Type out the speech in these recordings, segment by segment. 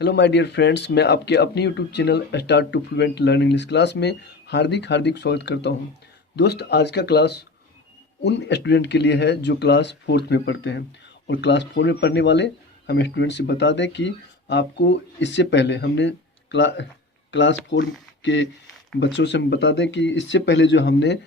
Hello my dear friends, मैं आपके अपने YouTube channel start to fluent learning English class में हार्दिक स्वागत करता हूं। दोस्त, आज का क्लास उन स्टूडेंट के लिए है जो क्लास 4th में पढ़ते हैं। और क्लास 4 में पढ़ने वाले हम स्टूडेंट से बता दें कि आपको इससे पहले हमने क्लास 4 के बच्चों से हम बता दें कि इससे पहले जो हमने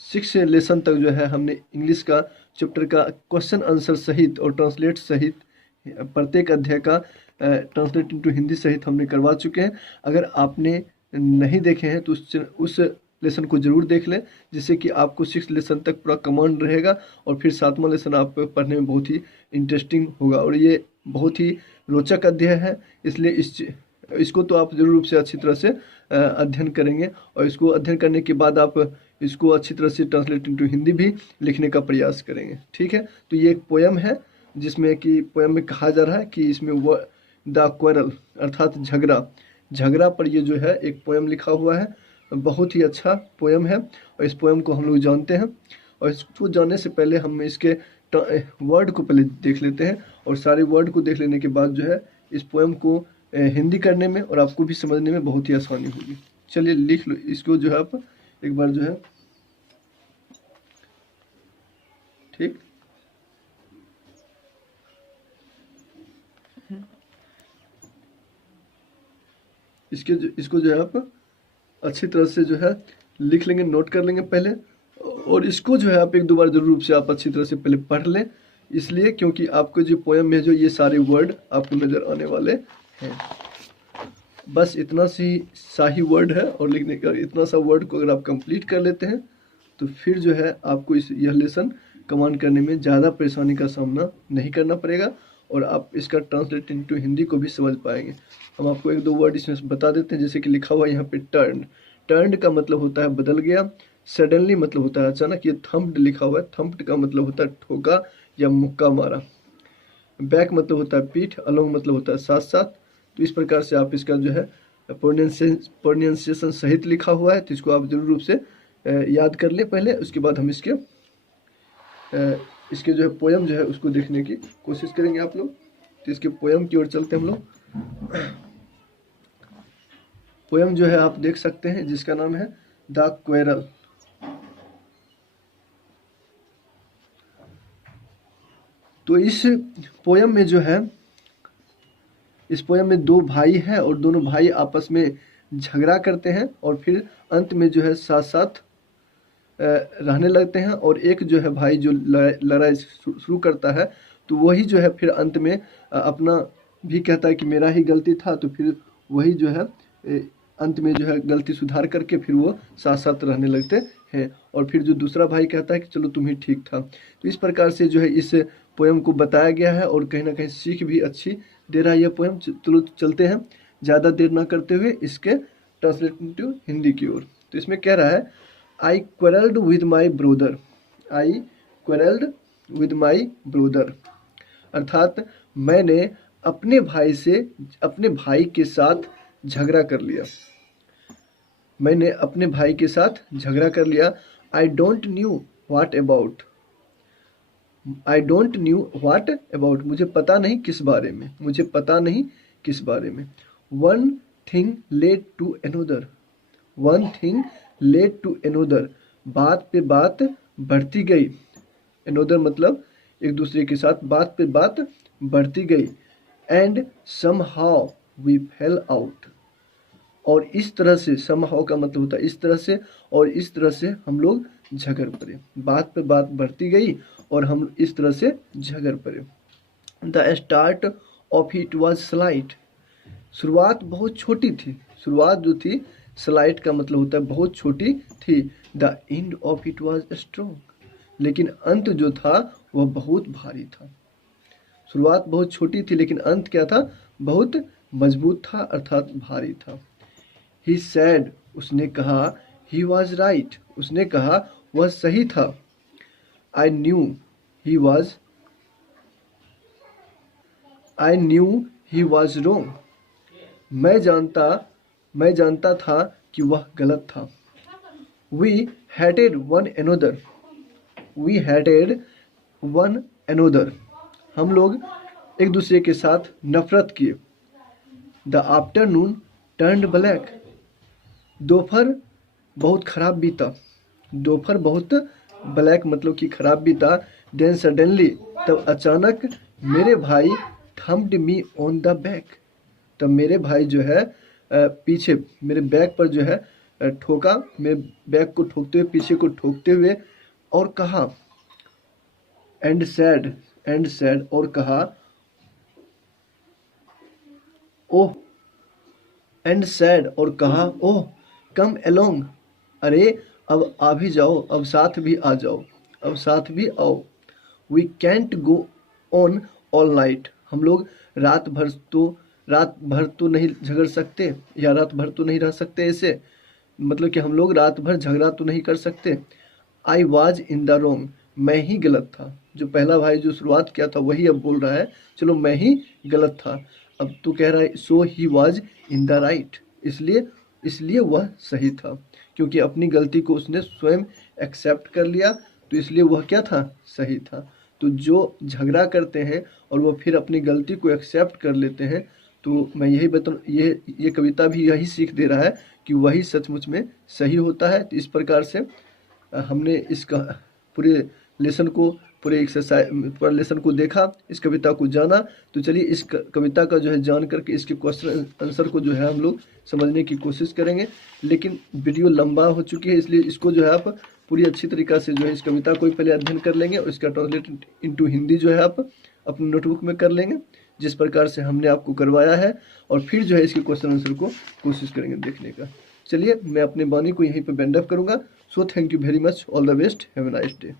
6 लेसन तक जो है हमने इंग्लिश का चैप्टर का क्वेश्चन आंसर सहित और ट्रांसलेट सहित प्रत्येक अध्याय का ट्रांसलेट इनटू हिंदी सहित हमने करवा चुके हैं। अगर आपने नहीं देखे हैं तो उस लेसन को जरूर देख लें, जिससे कि आपको 6 लेसन तक पूरा कमांड रहेगा और फिर 7वां लेसन आप पढ़ने में बहुत ही इंटरेस्टिंग होगा। और ये बहुत ही रोचक अध्याय है, इसलिए इसको तो आप जरूर रूप से अच्छी तरह से अध्ययन करेंगे और इसको अध्ययन करने के बाद आप इसको अच्छी तरह से ट्रांसलेट इनटू हिंदी भी लिखने का प्रयास करेंगे। ठीक है, तो ये एक पोयम है जिसमें कि पोयम में कहा जा रहा है कि इसमें द क्वेरल अर्थात झगड़ा पर ये जो है एक पोयम लिखा हुआ है। बहुत ही अच्छा पोयम है और इस पोयम को हम लोग जानते हैं। और इसको जानने से पहले हम इसके वर्ड को पहले देख लेते हैं और सारे वर्ड को देख लेने के बाद जो है इस पोयम को हिंदी करने में और आपको भी समझने में बहुत ही आसानी होगी। चलिए लिख लो इसको, जो है आप एक बार जो है ठीक इसको जो है आप अच्छी तरह से जो है लिख लेंगे, नोट कर लेंगे पहले। और इसको जो है आप एक दो बार जरूर रूप से आप अच्छी तरह से पहले पढ़ लें, इसलिए क्योंकि आपको जो पोयम में जो ये सारे वर्ड आपको नज़र आने वाले हैं। बस इतना सा ही वर्ड है और लिखने का इतना सा वर्ड को अगर आप कंप्लीट कर लेते हैं तो फिर जो है आपको यह लेसन कमांड करने में ज़्यादा परेशानी का सामना नहीं करना पड़ेगा और आप इसका ट्रांसलेट इनटू हिंदी को भी समझ पाएंगे। हम आपको एक दो वर्ड इसमें बता देते हैं, जैसे कि लिखा हुआ है यहाँ पे टर्न का मतलब होता है बदल गया। सडनली मतलब होता है अचानक। ये थम्प्ड लिखा हुआ है, थम्प्ड का मतलब होता है ठोका या मुक्का मारा। बैक मतलब होता है पीठ, अलोंग मतलब होता है साथ साथ। तो इस प्रकार से आप इसका जो है प्रोनाउंसिएशन सहित लिखा हुआ है, तो इसको आप जरूर रूप से याद कर ले पहले। उसके बाद हम इसके जो है पोयम जो है उसको देखने की कोशिश करेंगे आप लोग। तो इसके पोयम की ओर चलते हैं हम लोग। पोयम जो है आप देख सकते हैं जिसका नाम है द क्वेरल। तो इस पोयम में जो है इस पोयम में दो भाई हैं और दोनों भाई आपस में झगड़ा करते हैं और फिर अंत में जो है साथ साथ रहने लगते हैं। और एक जो है भाई जो लड़ाई शुरू करता है तो वही जो है फिर अंत में अपना भी कहता है कि मेरा ही गलती था, तो फिर वही जो है अंत में जो है गलती सुधार करके फिर वो साथ साथ रहने लगते हैं। और फिर जो दूसरा भाई कहता है कि चलो तुम ही ठीक था। तो इस प्रकार से जो है इस पोयम को बताया गया है और कहीं ना कहीं सीख भी अच्छी दे रहा है यह पोयम। चलो चलते हैं ज़्यादा देर ना करते हुए इसके ट्रांसलेटिव हिंदी की ओर। तो इसमें कह रहा है I quarrelled with my brother. I quarrelled with my brother अर्थात मैंने अपने भाई के साथ झगड़ा कर लिया। मैंने अपने भाई के साथ झगड़ा कर लिया। I don't knew what about. I don't knew what about मुझे पता नहीं किस बारे में, मुझे पता नहीं किस बारे में। One thing led to another. One thing led to another बात पे बात बढ़ती गई। अनोदर मतलब एक दूसरे के साथ बात पे बात बढ़ती गई। And somehow we fell out. और इस तरह से, समहाउ का मतलब होता है इस तरह से, और इस तरह से हम लोग झगड़ पड़े। बात पे बात बढ़ती गई और हम इस तरह से झगड़ पड़े। The start of it was slight. शुरुआत बहुत छोटी थी। शुरुआत जो थी, स्लाइट का मतलब होता है बहुत छोटी थी। The end of it was strong. लेकिन अंत जो था वह बहुत भारी था। शुरुआत बहुत छोटी थी लेकिन अंत क्या था, बहुत मजबूत था अर्थात भारी था। ही सैड उसने कहा, ही वॉज राइट उसने कहा वह सही था। I knew he was wrong. मैं जानता था कि वह गलत था। We hated one another. We hated one another हम लोग एक दूसरे के साथ नफरत किए। The afternoon turned black. दोपहर बहुत खराब बीता। दोपहर बहुत ब्लैक मतलब कि खराब बीता। देन सडनली तब अचानक मेरे भाई thumped me on the back. तब मेरे भाई जो है पीछे मेरे बैक पर जो है ठोका, मेरे बैक को ठोकते हुए, पीछे को ठोकते हुए, और कहा एंड सैड और कहा ओह एंड सैड और कहा ओह कम अलोंग। अरे अब आ भी जाओ, अब साथ भी आ जाओ, अब साथ भी आओ। We can't go on all night. हम लोग रात भर तो नहीं झगड़ सकते, या रात भर तो नहीं रह सकते ऐसे, मतलब कि हम लोग रात भर झगड़ा तो नहीं कर सकते। I was in the wrong. मैं ही गलत था। जो पहला भाई जो शुरुआत किया था वही अब बोल रहा है चलो मैं ही गलत था। अब तो कह रहा है so he was in the right. इसलिए वह सही था, क्योंकि अपनी गलती को उसने स्वयं एक्सेप्ट कर लिया, तो इसलिए वह क्या था, सही था। तो जो झगड़ा करते हैं और वह फिर अपनी गलती को एक्सेप्ट कर लेते हैं, तो मैं यही बता ये कविता भी यही सीख दे रहा है कि वही सचमुच में सही होता है। तो इस प्रकार से हमने इसका पूरे लेसन को पूरे एक्सरसाइज पूरा लेसन को देखा, इस कविता को जाना। तो चलिए इस कविता का जो है जान करके इसके क्वेश्चन आंसर को जो है हम लोग समझने की कोशिश करेंगे। लेकिन वीडियो लंबा हो चुकी है, इसलिए इसको जो है आप पूरी अच्छी तरीक़ा से जो है इस कविता को पहले अध्ययन कर लेंगे और इसका ट्रांसलेट इनटू हिंदी जो है आप अपने नोटबुक में कर लेंगे, जिस प्रकार से हमने आपको करवाया है, और फिर जो है इसके क्वेश्चन आंसर को कोशिश करेंगे देखने का। चलिए मैं अपने वाणी को यहीं पर बैंड अप करूँगा। So thank you very much, all the best, have a nice day.